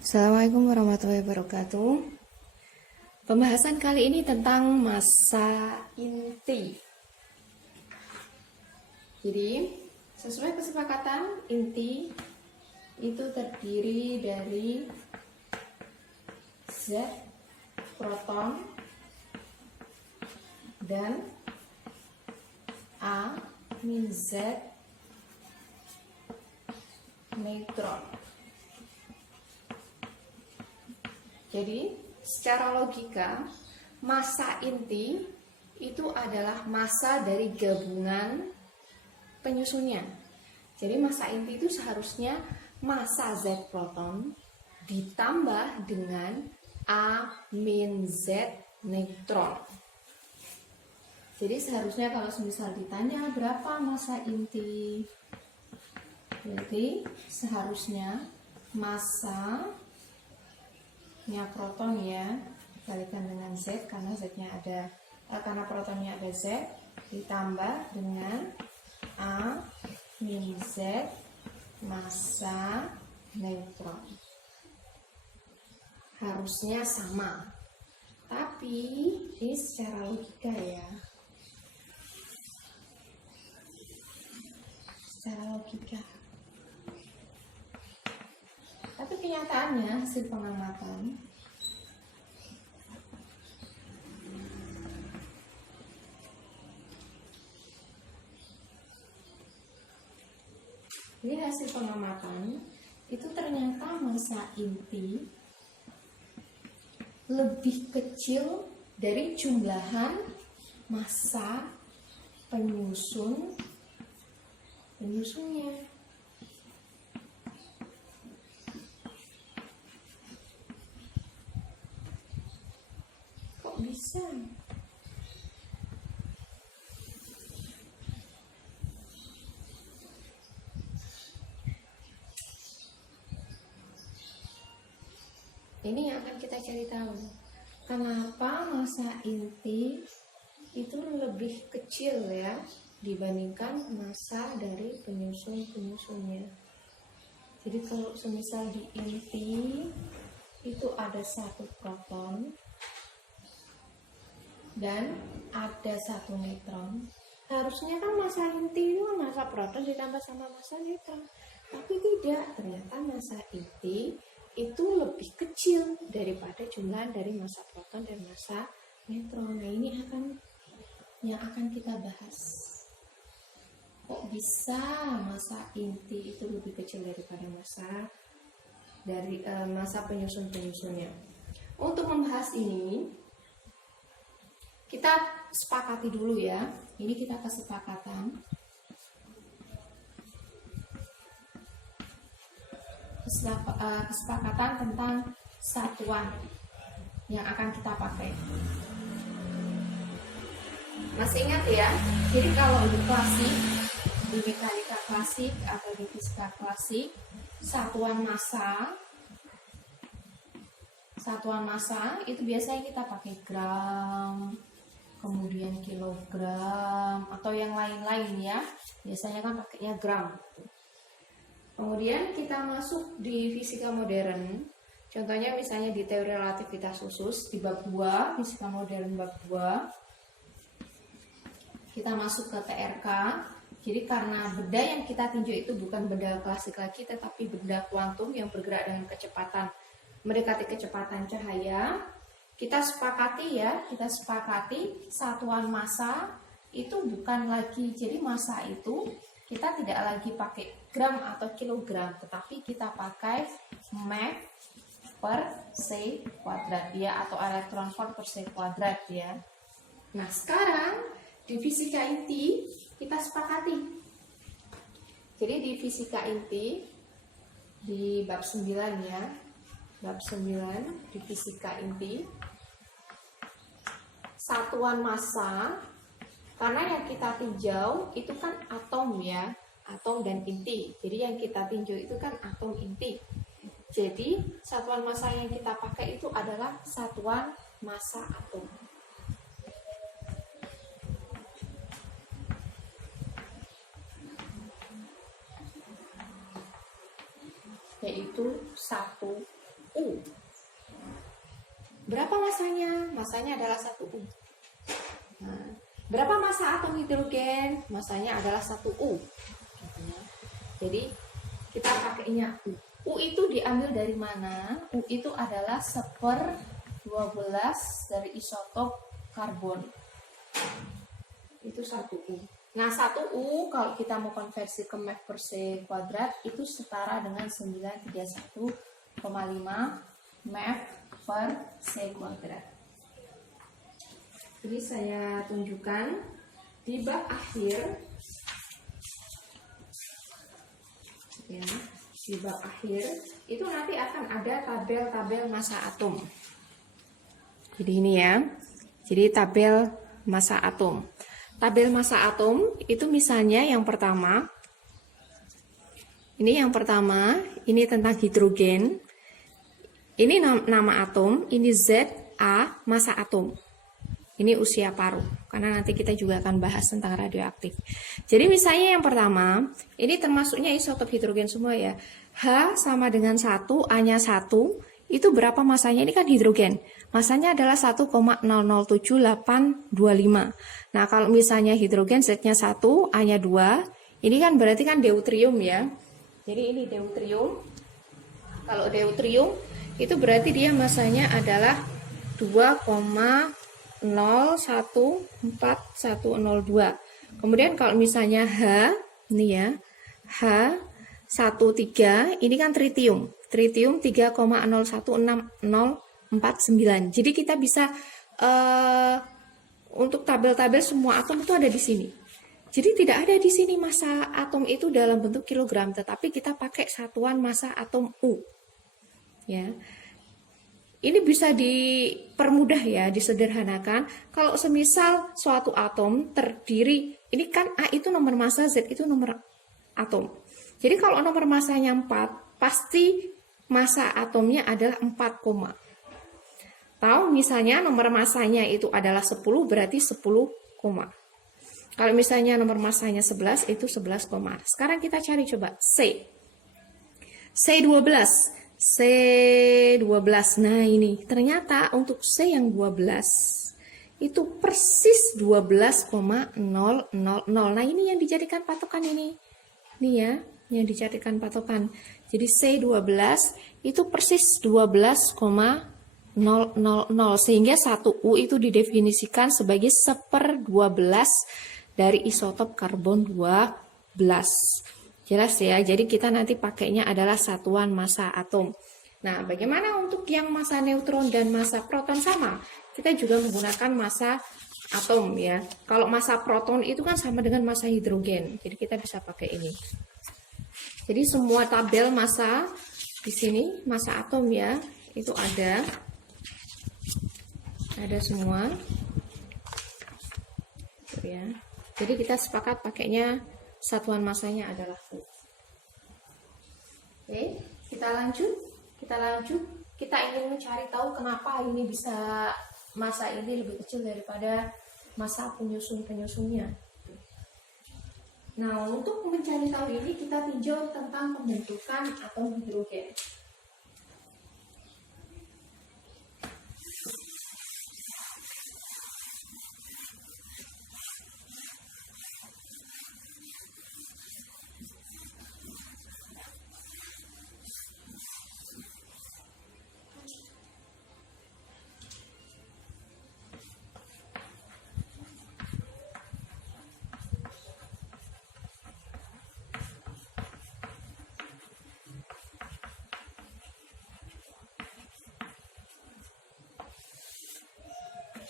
Assalamualaikum warahmatullahi wabarakatuh. Pembahasan kali ini tentang massa inti. Jadi, sesuai kesepakatan, inti itu terdiri dari Z proton dan A min Z neutron. Jadi, secara logika, massa inti itu adalah massa dari gabungan penyusunnya. Jadi, massa inti itu seharusnya massa Z proton ditambah dengan A min Z neutron. Jadi, seharusnya kalau misal ditanya berapa massa inti, jadi seharusnya massa proton ya dikalikan dengan Z karena Z-nya ada karena protonnya ada Z ditambah dengan A min Z massa neutron. Harusnya sama, tapi ini secara logika ya, secara logika. Tapi kenyataannya hasil pengamatan itu ternyata massa inti lebih kecil dari jumlahan massa penyusunnya. Bisa. Ini yang akan kita cari tahu. Kenapa massa inti itu lebih kecil ya dibandingkan massa dari penyusunnya. Jadi kalau semisal di inti itu ada satu proton dan ada satu neutron, harusnya kan massa inti itu massa proton ditambah sama massa neutron, tapi tidak, ternyata massa inti itu lebih kecil daripada jumlah dari massa proton dan massa neutron. Nah, ini yang akan kita bahas. Kok bisa massa inti itu lebih kecil daripada massa penyusunnya? Untuk membahas ini kita sepakati dulu ya. Ini kita kesepakatan tentang satuan yang akan kita pakai. Masih ingat ya? Jadi kalau di klasik, di mekanika klasik atau di fisika klasik, satuan massa itu biasanya kita pakai gram, kemudian kilogram atau yang lain-lain ya. Biasanya kan pakainya gram. Kemudian kita masuk di fisika modern. Contohnya misalnya di teori relativitas khusus di bab 2, fisika modern bab 2. Kita masuk ke TRK. Jadi karena benda yang kita tinjau itu bukan benda klasik lagi, tetapi benda kuantum yang bergerak dengan kecepatan mendekati kecepatan cahaya, kita sepakati satuan massa itu bukan lagi, jadi massa itu kita tidak lagi pakai gram atau kilogram, tetapi kita pakai mech per C kuadrat ya, atau elektron volt per C kuadrat ya. Nah, sekarang di fisika inti kita sepakati. Jadi di fisika inti di bab 9 ya. Bab 9 di fisika inti, satuan massa, karena yang kita tinjau itu kan atom ya, atom dan inti. Jadi yang kita tinjau itu kan atom inti. Jadi satuan massa yang kita pakai itu adalah satuan massa atom. yaitu 1 Berapa masanya? Masanya adalah 1U. Nah, berapa massa atom hidrogen? Masanya adalah 1U. Jadi kita pakainya U. U itu diambil dari mana? U itu adalah 1/12 dari isotop karbon. Itu 1U. Nah, 1U kalau kita mau konversi ke mol per C kuadrat itu setara dengan 931,5 mol per C kuadrat. Jadi saya tunjukkan di bab akhir ya, di bab akhir itu nanti akan ada tabel-tabel massa atom. Jadi ini ya. Jadi tabel massa atom. Tabel massa atom itu misalnya yang pertama, ini tentang hidrogen. Ini nama atom, ini Z, A, massa atom. Ini usia paruh, karena nanti kita juga akan bahas tentang radioaktif. Jadi misalnya yang pertama, ini termasuknya isotop hidrogen semua ya. H sama dengan 1, A-nya 1, itu berapa masanya? Ini kan hidrogen. Masanya adalah 1,007825. Nah, kalau misalnya hidrogen Z-nya 1, A-nya 2, ini kan berarti kan deuterium ya. Jadi ini deuterium. Kalau deuterium, itu berarti dia masanya adalah 2,014102. Kemudian kalau misalnya H, ini ya, H13, ini kan tritium. Tritium 3,016049. Jadi kita bisa untuk tabel-tabel semua atom itu ada di sini. Jadi tidak ada di sini massa atom itu dalam bentuk kilogram, tetapi kita pakai satuan massa atom U. Ya. Ini bisa dipermudah ya, disederhanakan. Kalau semisal suatu atom terdiri, ini kan A itu nomor massa, Z itu nomor atom. Jadi kalau nomor massanya 4, pasti massa atomnya adalah 4, tahu misalnya nomor massanya itu adalah 10, berarti 10, kalau misalnya nomor massanya 11, itu 11, sekarang kita cari coba C. C12. C12. Nah ini, ternyata untuk C yang 12, itu persis 12,000. Nah ini yang dijadikan patokan ini. Ini ya, yang dijadikan patokan. Jadi C12 itu persis 12,000, sehingga 1U itu didefinisikan sebagai 1/12 dari isotop karbon 12. Jelas ya, jadi kita nanti pakainya adalah satuan massa atom. Nah, bagaimana untuk yang massa neutron dan massa proton sama? Kita juga menggunakan massa atom ya. Kalau massa proton itu kan sama dengan massa hidrogen, jadi kita bisa pakai ini. Jadi semua tabel massa di sini, massa atom ya, itu ada semua. Ya. Jadi kita sepakat pakainya satuan massanya adalah U. Oke, kita lanjut. Kita ingin mencari tahu kenapa ini bisa massa ini lebih kecil daripada massa penyusun-penyusunnya. Nah, untuk mencari tahu ini kita tinjau tentang pembentukan atom hidrogen.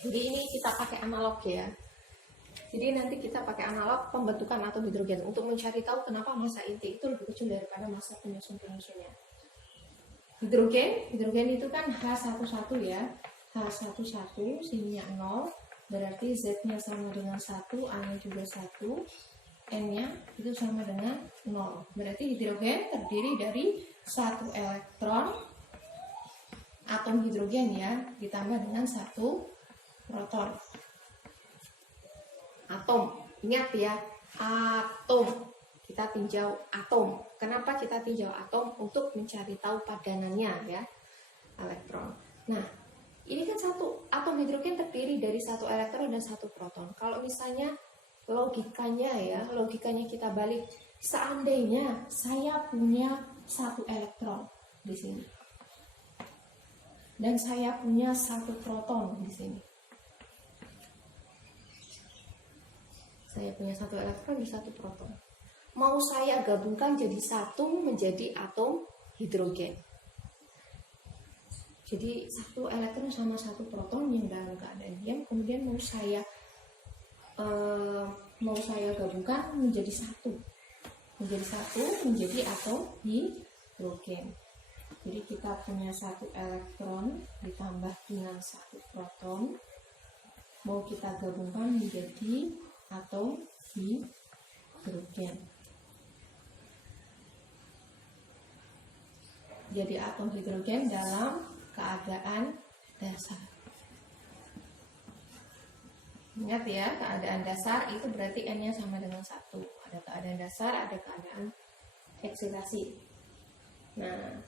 Jadi ini kita pakai analog ya. Jadi nanti kita pakai analog pembentukan atom hidrogen untuk mencari tahu kenapa massa inti itu lebih kecil daripada massa penyusun-penyusunnya. Hidrogen itu kan H11 ya. H11 sininya 0, berarti Z-nya sama dengan 1, A-nya juga 1, N-nya itu sama dengan 0. Berarti hidrogen terdiri dari 1 elektron atom hidrogen ya, ditambah dengan 1 proton. Atom, ingat ya, atom. Kita tinjau atom. Kenapa kita tinjau atom? Untuk mencari tahu padanannya ya, elektron. Nah, Ini kan satu atom hidrogen terdiri dari satu elektron dan satu proton. Kalau misalnya logikanya kita balik, seandainya saya punya satu elektron di sini dan saya punya satu proton di sini. Saya punya satu elektron dan satu proton. Mau saya gabungkan jadi satu menjadi atom hidrogen. Jadi satu elektron sama satu proton yang dalam keadaan diam, kemudian mau saya gabungkan menjadi satu menjadi atom hidrogen. Jadi kita punya satu elektron ditambah dengan satu proton, mau kita gabungkan menjadi atom hidrogen. Jadi atom hidrogen dalam keadaan dasar. Ingat ya, keadaan dasar itu berarti N-nya sama dengan 1. Ada keadaan dasar, ada keadaan eksilasi. Nah,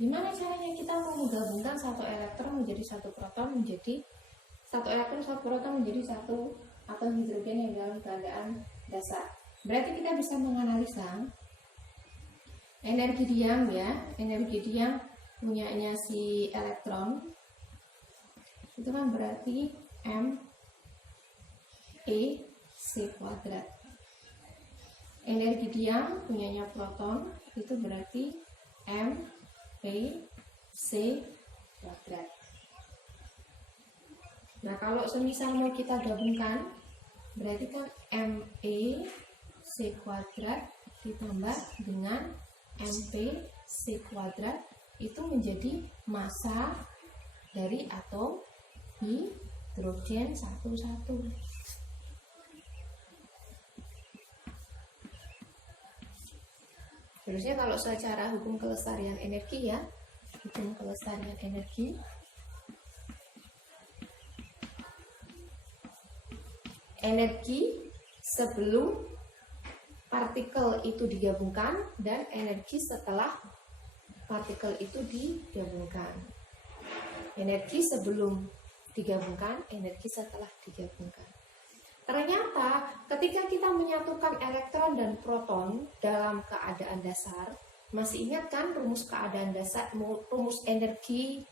gimana caranya kita mau menggabungkan satu elektron menjadi satu proton menjadi satu elektron satu proton menjadi satu atom hidrogen yang dalam keadaan dasar? Berarti kita bisa menganalisa energi diam ya, energi diam punyanya si elektron itu kan berarti M(E)(c²). Energi diam punyanya proton itu berarti M(E)(c²). Nah, kalau semisal mau kita gabungkan berarti kan M(E)(c² ditambah dengan M(P)(c² itu menjadi massa dari atom hidrogen satu-satu. Terusnya kalau secara hukum kelestarian energi ya, hukum kelestarian energi, energi sebelum partikel itu digabungkan dan energi setelah partikel itu digabungkan. Energi sebelum digabungkan, energi setelah digabungkan. Ternyata ketika kita menyatukan elektron dan proton dalam keadaan dasar, masih ingat kan rumus keadaan dasar, rumus energi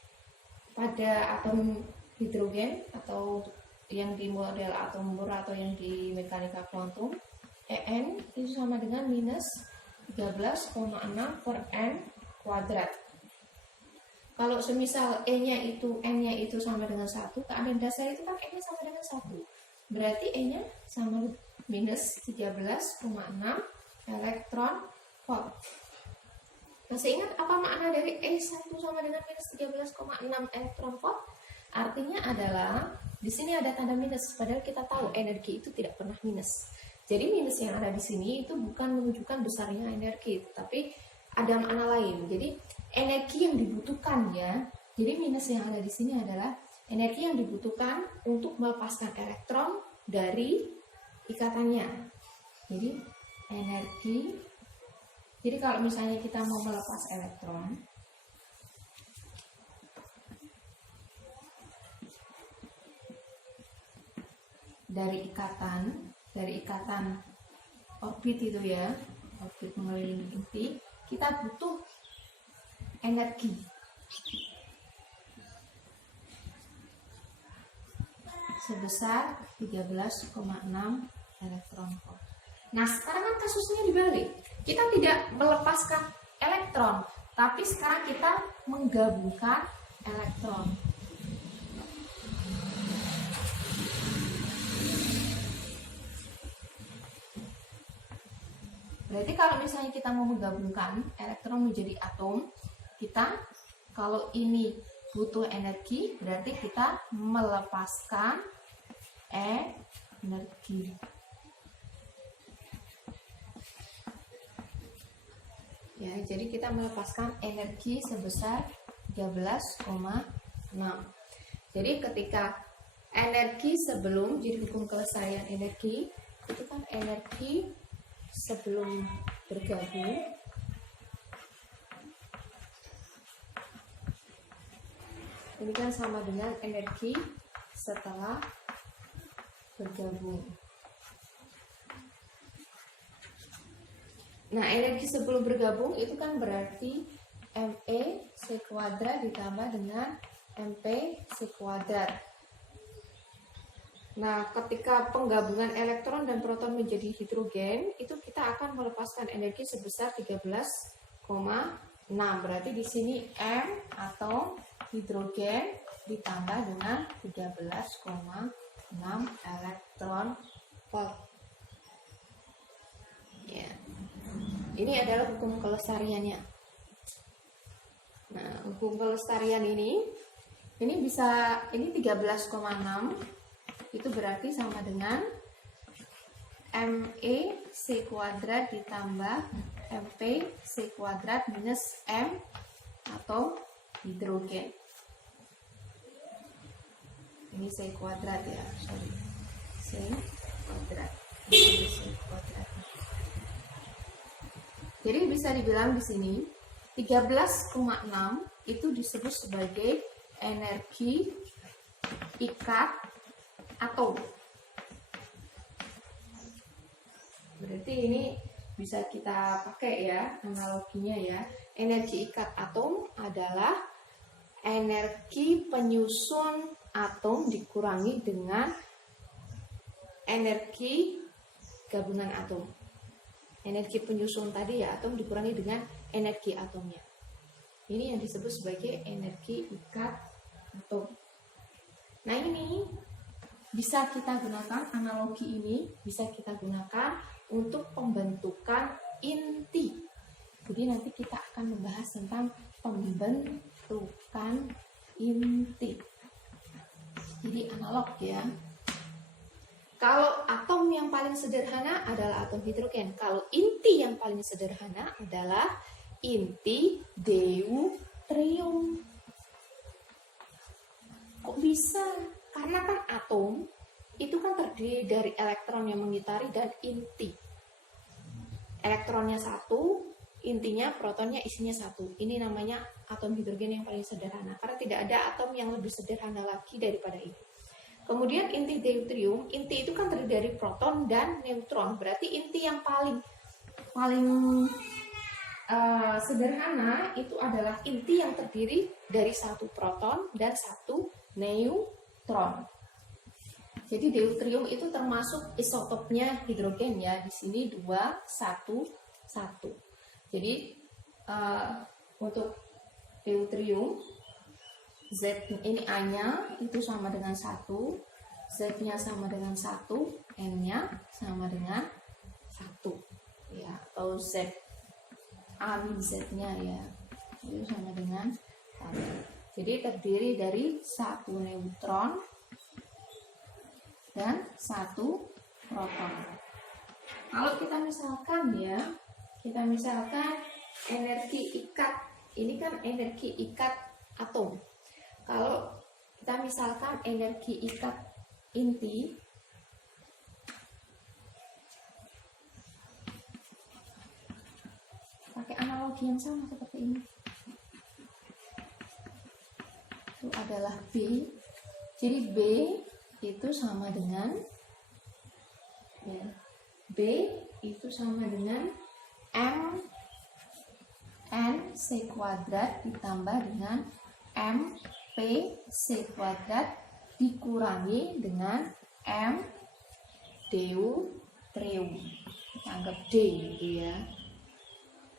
pada atom hidrogen atau yang di model atom Bohr atau yang di mekanika kuantum, En itu sama dengan minus 13,6 per N kuadrat. Kalau semisal N-nya itu sama dengan 1, keadaan dasar itu kan N-nya sama dengan 1. Berarti N-nya sama minus 13,6 elektron volt. Masih ingat apa makna dari E1 sama dengan minus 13,6 elektron volt? Artinya adalah di sini ada tanda minus, padahal kita tahu energi itu tidak pernah minus. Jadi minus yang ada di sini itu bukan menunjukkan besarnya energi, tapi ada makna lain. Jadi energi yang dibutuhkan ya. Jadi minus yang ada di sini adalah energi yang dibutuhkan untuk melepaskan elektron dari ikatannya. Jadi energi. Jadi kalau misalnya kita mau melepas elektron, dari ikatan orbit itu ya, orbit mengelilingi inti, kita butuh energi sebesar 13,6 elektron volt. Nah, sekarang kan kasusnya dibalik. Kita tidak melepaskan elektron, tapi sekarang kita menggabungkan elektron. Berarti kalau misalnya kita mau menggabungkan elektron menjadi atom, kita kalau ini butuh energi, berarti kita melepaskan energi. Ya, jadi kita melepaskan energi sebesar 13,6. Jadi ketika energi sebelum, jadi hukum kelestarian energi, itu kan energi sebelum bergabung Ini kan sama dengan energi setelah bergabung. Nah, energi sebelum bergabung itu kan berarti Me C kuadrat ditambah dengan Mp C kuadrat. Nah, ketika penggabungan elektron dan proton menjadi hidrogen, itu kita akan melepaskan energi sebesar 13,6. Berarti di sini M atau hidrogen ditambah dengan 13,6 elektron volt. Ya. Ini adalah hukum kelestariannya. Nah, hukum kelestarian ini 13,6 itu berarti sama dengan Me C kuadrat ditambah Mp C kuadrat minus M atau hidrogen. Ini C kuadrat ya, sorry. C kuadrat. Ini C kuadrat. Jadi bisa dibilang di sini 13,6 itu disebut sebagai energi ikat atom. Berarti ini bisa kita pakai ya analoginya ya. Energi ikat atom adalah energi penyusun atom dikurangi dengan energi gabungan atom. Energi penyusun tadi ya atom dikurangi dengan energi atomnya. Ini yang disebut sebagai energi ikat atom. Nah, ini bisa kita gunakan, analogi ini bisa kita gunakan untuk pembentukan inti. Jadi nanti kita akan membahas tentang pembentukan inti. Jadi analog ya. Kalau atom yang paling sederhana adalah atom hidrogen. Kalau inti yang paling sederhana adalah inti deuterium. Kok bisa? Karena kan atom itu kan terdiri dari elektron yang mengitari dan inti. Elektronnya satu, intinya protonnya isinya satu. Ini namanya atom hidrogen yang paling sederhana. Karena tidak ada atom yang lebih sederhana lagi daripada ini. Kemudian inti deuterium, inti itu kan terdiri dari proton dan neutron. Berarti inti yang paling sederhana itu adalah inti yang terdiri dari satu proton dan satu neutron. Jadi deuterium itu termasuk isotopnya hidrogen ya. Di sini 2, 1, 1. Jadi untuk deuterium Z ini A-nya itu sama dengan 1, Z-nya sama dengan 1, N-nya sama dengan 1. Ya, atau Z A min Z-nya ya. Itu sama dengan 1. Jadi terdiri dari 1 neutron dan 1 proton. Kalau kita misalkan energi ikat, ini kan energi ikat atom. Kalau kita misalkan energi ikat inti, pakai analogi yang sama seperti ini. Itu adalah B. Jadi B itu sama dengan ya, B itu sama dengan M N C kuadrat ditambah dengan M P C kuadrat dikurangi dengan M deuterium. Kita anggap D gitu ya.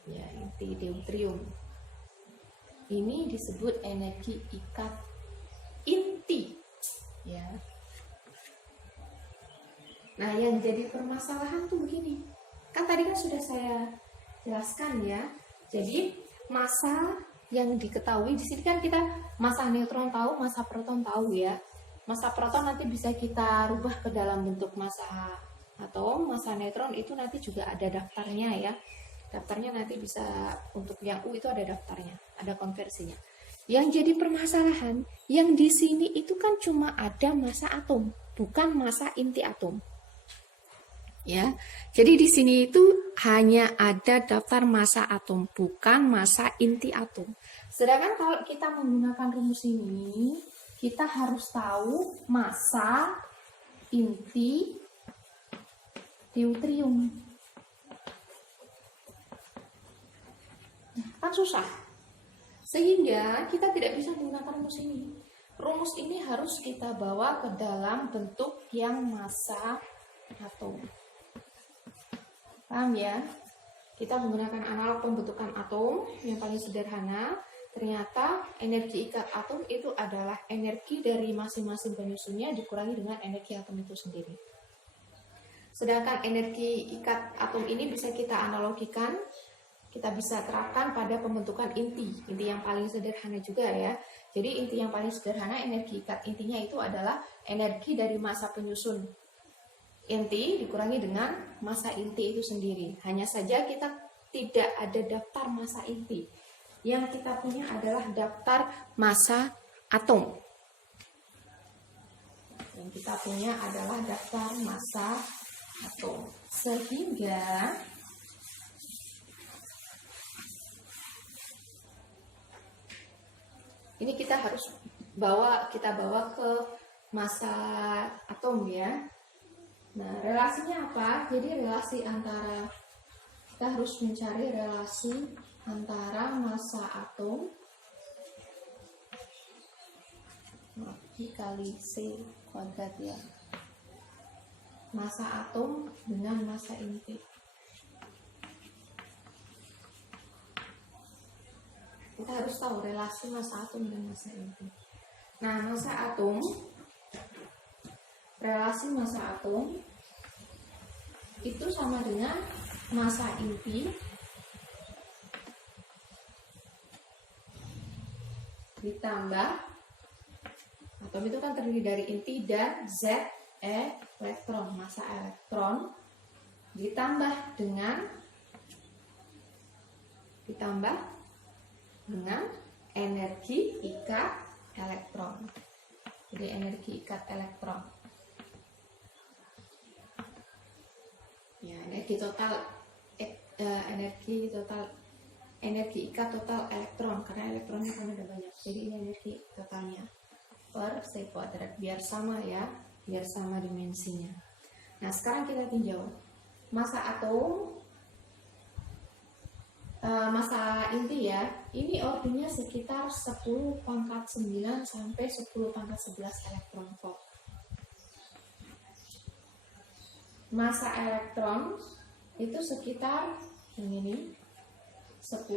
Ya, inti deuterium. Ini disebut energi ikat inti. Ya. Nah, yang jadi permasalahan tuh begini. Kan tadi kan sudah saya jelaskan ya. Jadi massa yang diketahui di sini kan kita massa neutron tahu, massa proton tahu ya. Massa proton nanti bisa kita rubah ke dalam bentuk massa atom, massa neutron itu nanti juga ada daftarnya ya. Daftarnya nanti bisa untuk yang U itu ada daftarnya, ada konversinya. Yang jadi permasalahan, yang di sini itu kan cuma ada massa atom, bukan massa inti atom. ya. Jadi di sini itu hanya ada daftar massa atom, bukan massa inti atom. Sedangkan kalau kita menggunakan rumus ini, kita harus tahu massa inti deuterium. Kan susah. Sehingga kita tidak bisa menggunakan rumus ini. Rumus ini harus kita bawa ke dalam bentuk yang massa atom. Paham ya? Kita menggunakan analog pembentukan atom yang paling sederhana. Ternyata energi ikat atom itu adalah energi dari masing-masing penyusunnya dikurangi dengan energi atom itu sendiri. Sedangkan energi ikat atom ini bisa kita analogikan, kita bisa terapkan pada pembentukan inti yang paling sederhana juga ya. Jadi inti yang paling sederhana, energi ikat intinya itu adalah energi dari massa penyusun inti dikurangi dengan massa inti itu sendiri. Hanya saja kita tidak ada daftar massa inti. Yang kita punya adalah daftar massa atom. Yang kita punya adalah daftar massa atom. Sehingga ini kita harus bawa ke massa atom ya. Nah, relasinya apa? Jadi kita harus mencari relasi antara massa atom dikali C kuadrat ya. Massa atom dengan massa inti. Kita harus tahu relasi massa atom dan massa inti. Nah, relasi massa atom itu sama dengan massa inti ditambah, atom itu kan terdiri dari inti dan Z elektron, massa elektron ditambah dengan energi ikat elektron. Jadi energi ikat elektron. Ya, energi ikat total elektron, karena elektronnya kan ada banyak. Jadi ini energi totalnya per C kuadrat, biar sama ya, biar sama dimensinya. Nah, sekarang kita tinjau massa atom, massa inti ya. Ini ordernya sekitar 10 pangkat 9 sampai 10 pangkat 11 elektron volt. Massa elektron itu sekitar yang ini 10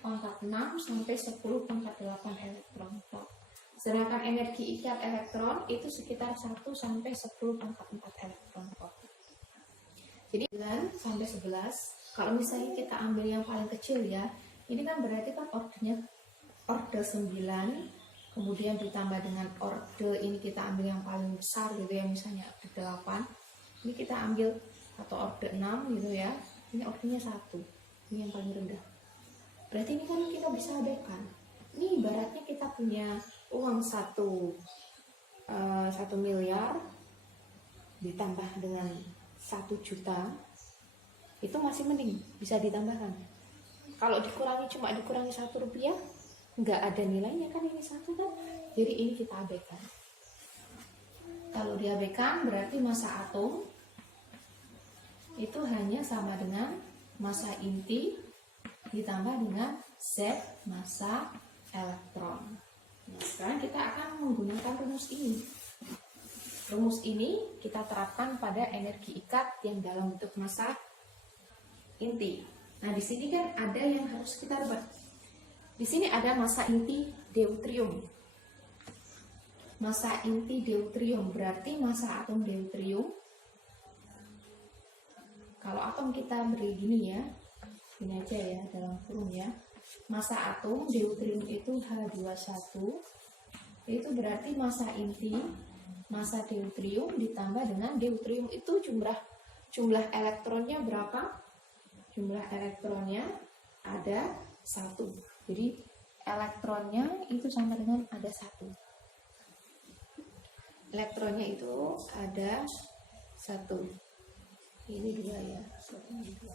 pangkat 6 sampai 10 pangkat 8 elektron volt. Sedangkan energi ikat elektron itu sekitar 1 sampai 10 pangkat 4 elektron volt. Jadi 9 sampai 11, kalau misalnya kita ambil yang paling kecil ya, ini kan berarti kan order 9, kemudian ditambah dengan order ini kita ambil yang paling besar gitu ya, misalnya order 8. Ini kita ambil atau order 6 gitu ya, ini ordernya 1, ini yang paling rendah. Berarti ini kan kita bisa abaikan. Ini ibaratnya kita punya uang 1 miliar ditambah dengan 1 juta, itu masih mending bisa ditambahkan. Kalau cuma dikurangi 1 rupiah, nggak ada nilainya kan ini 1 kan. Jadi ini kita abaikan. Kalau diabaikan berarti massa atom itu hanya sama dengan massa inti ditambah dengan Z massa elektron. Nah, sekarang kita akan menggunakan rumus ini. Rumus ini kita terapkan pada energi ikat yang dalam bentuk massa inti. Nah, di sini kan ada yang harus kita rubah. Di sini ada massa inti deuterium. Massa inti deuterium berarti massa atom deuterium. Kalau atom kita beri gini ya, ini aja ya dalam kurung ya. Massa atom deuterium itu H21. Itu berarti massa inti, massa deuterium ditambah dengan deuterium itu jumlah elektronnya berapa? Jumlah elektronnya ada 1. Jadi elektronnya itu sama dengan ada 1. Elektronnya itu ada 1. Ini 2 ya, ini 2.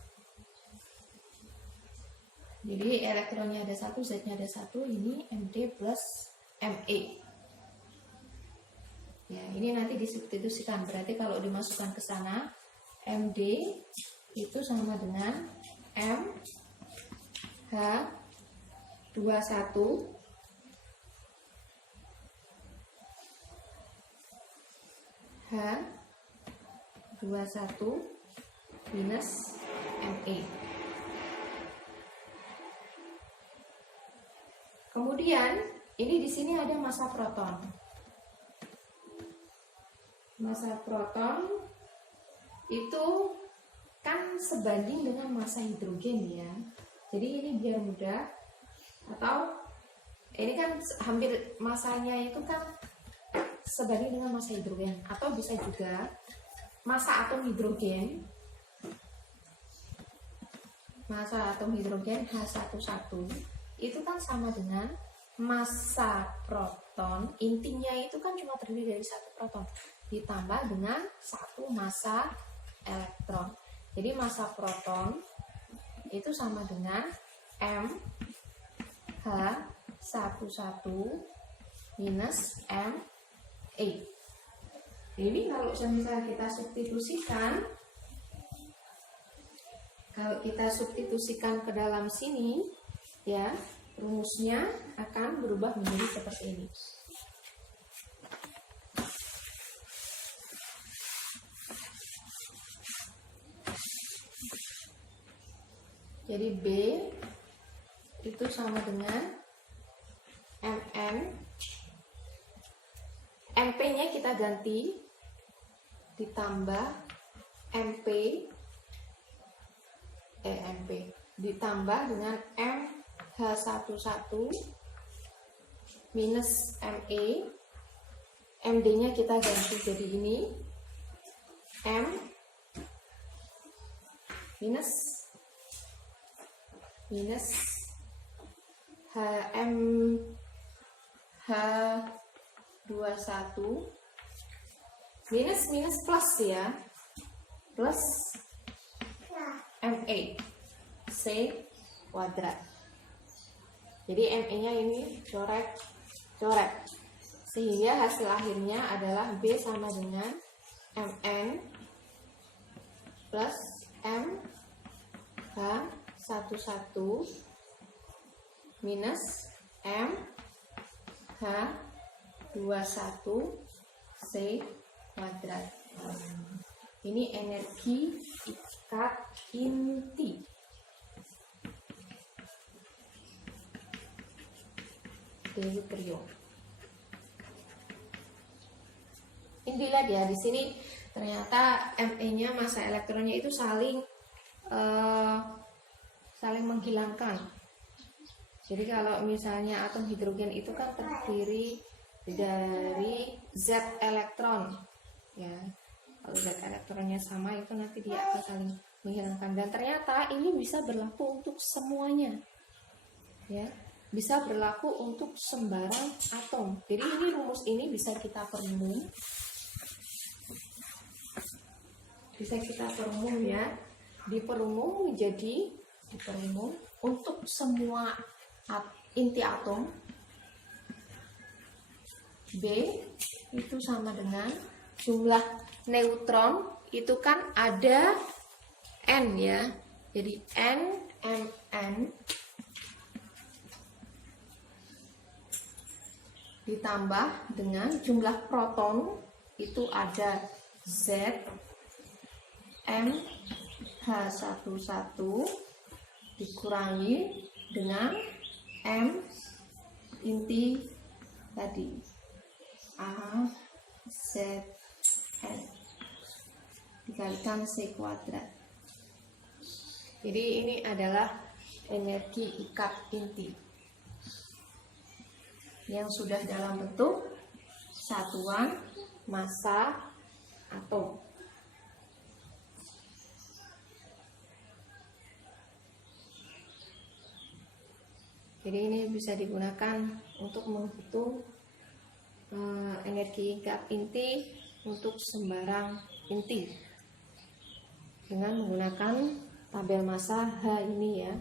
Jadi elektronnya ada 1, Z-nya ada 1, ini MD plus ME. Ya, ini nanti disubstitusikan. Berarti kalau dimasukkan ke sana, MD itu sama dengan MH21 H21 minus ME. Kemudian ini di sini ada massa proton. Massa proton itu kan sebanding dengan massa hidrogen ya. Jadi ini biar mudah, atau ini kan hampir massanya itu kan sebanding dengan massa hidrogen, atau bisa juga massa atom hidrogen. Massa atom hidrogen H11 itu kan sama dengan massa proton, intinya itu kan cuma terdiri dari 1 proton ditambah dengan 1 massa elektron. Jadi massa proton itu sama dengan MH11 minus ME. Ini kalau misalnya kita substitusikan, ke dalam sini ya, rumusnya akan berubah menjadi seperti ini. Jadi B itu sama dengan MN, MP-nya kita ganti ditambah MP ditambah dengan MH11 minus ME. MD-nya kita ganti jadi ini M minus H21 minus plus ya, plus ME C kuadrat. Jadi ME-nya ini coret, sehingga hasil akhirnya adalah B sama dengan MN plus MH11 minus MH21 C kuadrat. Ini energi ikat inti. Deuterium. Ini dilihat ya, di sini ternyata Me-nya, massa elektronnya itu saling menghilangkan. Jadi kalau misalnya atom hidrogen itu kan terdiri dari Z elektron, ya. Kalau Z elektronnya sama itu nanti dia akan saling menghilangkan. Dan ternyata ini bisa berlaku untuk semuanya, ya. Bisa berlaku untuk sembarang atom. Jadi ini rumus ini bisa kita perumum. Ya. Diperumum untuk semua inti atom. B itu sama dengan jumlah neutron itu kan ada N ya. Jadi N ditambah dengan jumlah proton itu ada Z MH11 dikurangi dengan M inti tadi A Z N dikalikan C kuadrat. Jadi ini adalah energi ikat inti yang sudah dalam bentuk satuan massa atom. Jadi ini bisa digunakan untuk menghitung energi ikat inti untuk sembarang inti. dengan menggunakan tabel massa H ini ya.